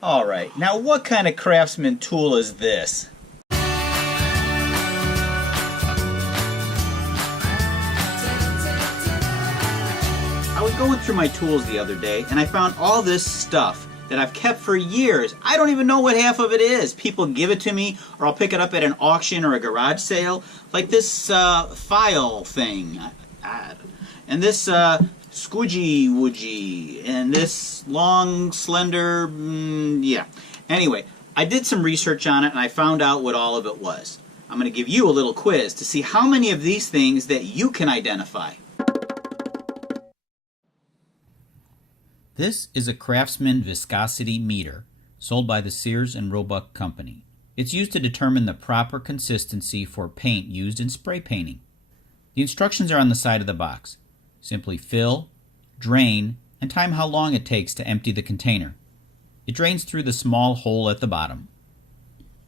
Alright, now what kind of craftsman tool is this? I was going through my tools the other day and I found all this stuff that I've kept for years. I don't even know what half of it is. People give it to me, or I'll pick it up at an auction or a garage sale. Like this file thing. And this squidgy woodgy, and this long, slender, yeah. Anyway, I did some research on it and I found out what all of it was. I'm going to give you a little quiz to see how many of these things that you can identify. This is a Craftsman viscosity meter sold by the Sears and Roebuck Company. It's used to determine the proper consistency for paint used in spray painting. The instructions are on the side of the box. Simply fill, drain, and time how long it takes to empty the container. It drains through the small hole at the bottom.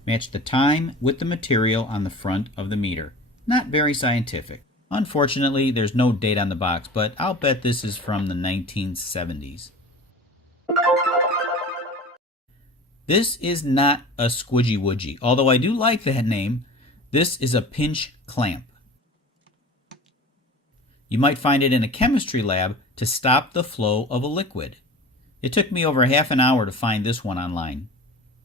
Match the time with the material on the front of the meter. Not very scientific. Unfortunately, there's no date on the box, but I'll bet this is from the 1970s. This is not a squidgy woodgy, although I do like that name. This is a pinch clamp. You might find it in a chemistry lab to stop the flow of a liquid. It took me over half an hour to find this one online.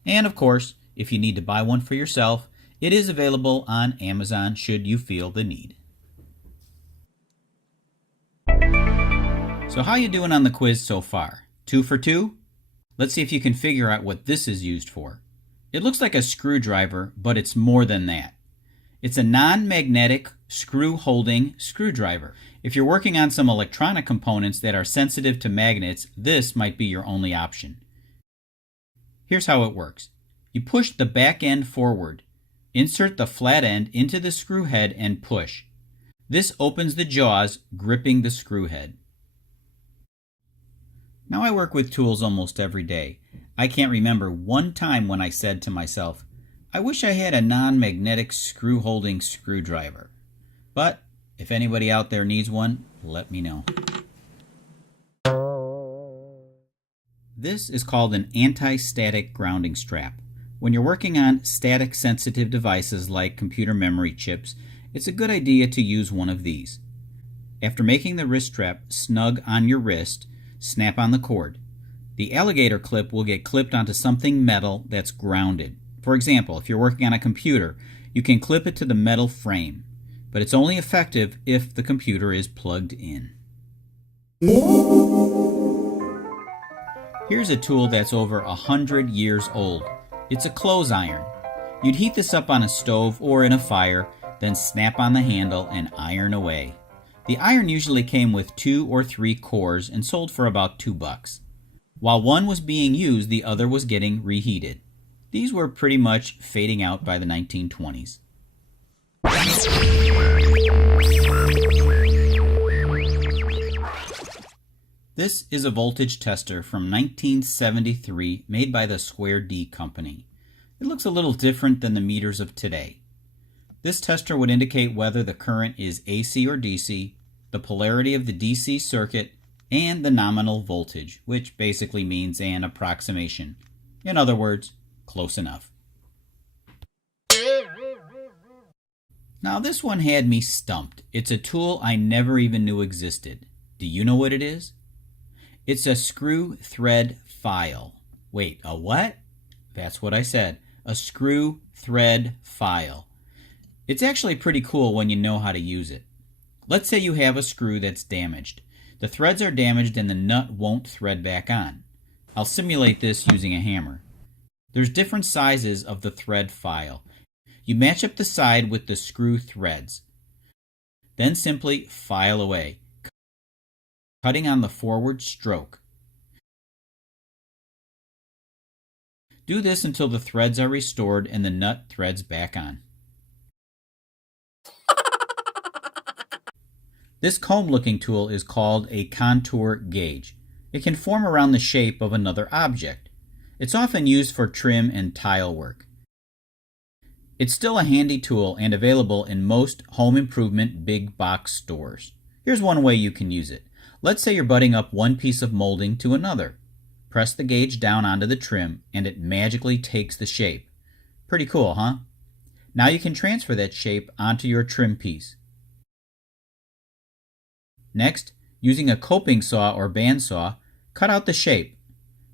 And of course, if you need to buy one for yourself, it is available on Amazon should you feel the need. So how you doing on the quiz so far? 2 for 2? Let's see if you can figure out what this is used for. It looks like a screwdriver, but it's more than that. It's a non-magnetic screw-holding screwdriver. If you're working on some electronic components that are sensitive to magnets, this might be your only option. Here's how it works. You push the back end forward. Insert the flat end into the screw head and push. This opens the jaws, gripping the screw head. Now I work with tools almost every day. I can't remember one time when I said to myself, I wish I had a non-magnetic screw-holding screwdriver. But if anybody out there needs one, let me know. This is called an anti-static grounding strap. When you're working on static-sensitive devices like computer memory chips, it's a good idea to use one of these. After making the wrist strap snug on your wrist, snap on the cord. The alligator clip will get clipped onto something metal that's grounded. For example, if you're working on a computer, you can clip it to the metal frame, but it's only effective if the computer is plugged in. Here's a tool that's over 100 years old. It's a clothes iron. You'd heat this up on a stove or in a fire, then snap on the handle and iron away. The iron usually came with 2 or 3 cores and sold for about $2. While one was being used, the other was getting reheated. These were pretty much fading out by the 1920s. This is a voltage tester from 1973 made by the Square D Company. It looks a little different than the meters of today. This tester would indicate whether the current is AC or DC, the polarity of the DC circuit, and the nominal voltage, which basically means an approximation. In other words, close enough. Now this one had me stumped. It's a tool I never even knew existed. Do you know what it is? It's a screw thread file. Wait, a what? That's what I said. A screw thread file. It's actually pretty cool when you know how to use it. Let's say you have a screw that's damaged. The threads are damaged and the nut won't thread back on. I'll simulate this using a hammer. There's different sizes of the thread file. You match up the side with the screw threads. Then simply file away, cutting on the forward stroke. Do this until the threads are restored and the nut threads back on. This comb-looking tool is called a contour gauge. It can form around the shape of another object. It's often used for trim and tile work. It's still a handy tool and available in most home improvement big box stores. Here's one way you can use it. Let's say you're butting up one piece of molding to another. Press the gauge down onto the trim and it magically takes the shape. Pretty cool, huh? Now you can transfer that shape onto your trim piece. Next, using a coping saw or bandsaw, cut out the shape.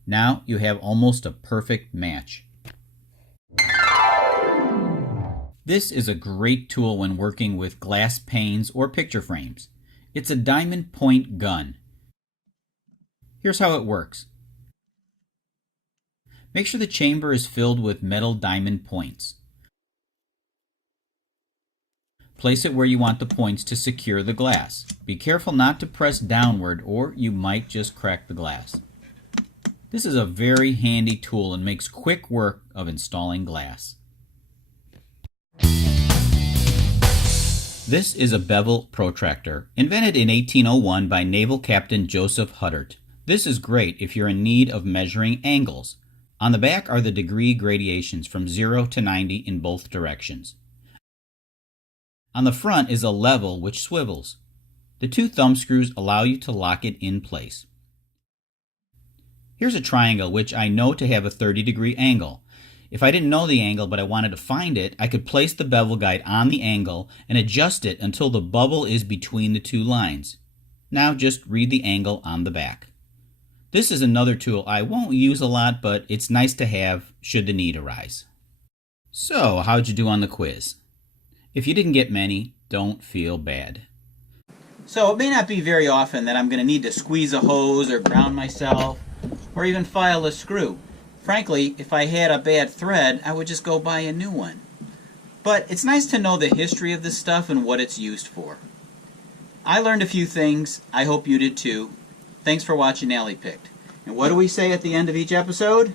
Now you have almost a perfect match. This is a great tool when working with glass panes or picture frames. It's a diamond point gun. Here's how it works. Make sure the chamber is filled with metal diamond points. Place it where you want the points to secure the glass. Be careful not to press downward or you might just crack the glass. This is a very handy tool and makes quick work of installing glass. This is a bevel protractor, invented in 1801 by Naval Captain Joseph Huddart. This is great if you're in need of measuring angles. On the back are the degree gradations from 0 to 90 in both directions. On the front is a level which swivels. The two thumb screws allow you to lock it in place. Here's a triangle which I know to have a 30-degree angle. If I didn't know the angle but I wanted to find it, I could place the bevel guide on the angle and adjust it until the bubble is between the two lines. Now just read the angle on the back. This is another tool I won't use a lot, but it's nice to have should the need arise. So, how'd you do on the quiz? If you didn't get many, don't feel bad. So, it may not be very often that I'm going to need to squeeze a hose or ground myself, or even file a screw. Frankly, if I had a bad thread, I would just go buy a new one. But it's nice to know the history of this stuff and what it's used for. I learned a few things. I hope you did too. Thanks for watching Allie Picked. And what do we say at the end of each episode?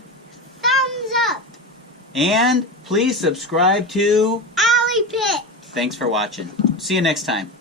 Thumbs up! And please subscribe to Allie Picked! Thanks for watching. See you next time.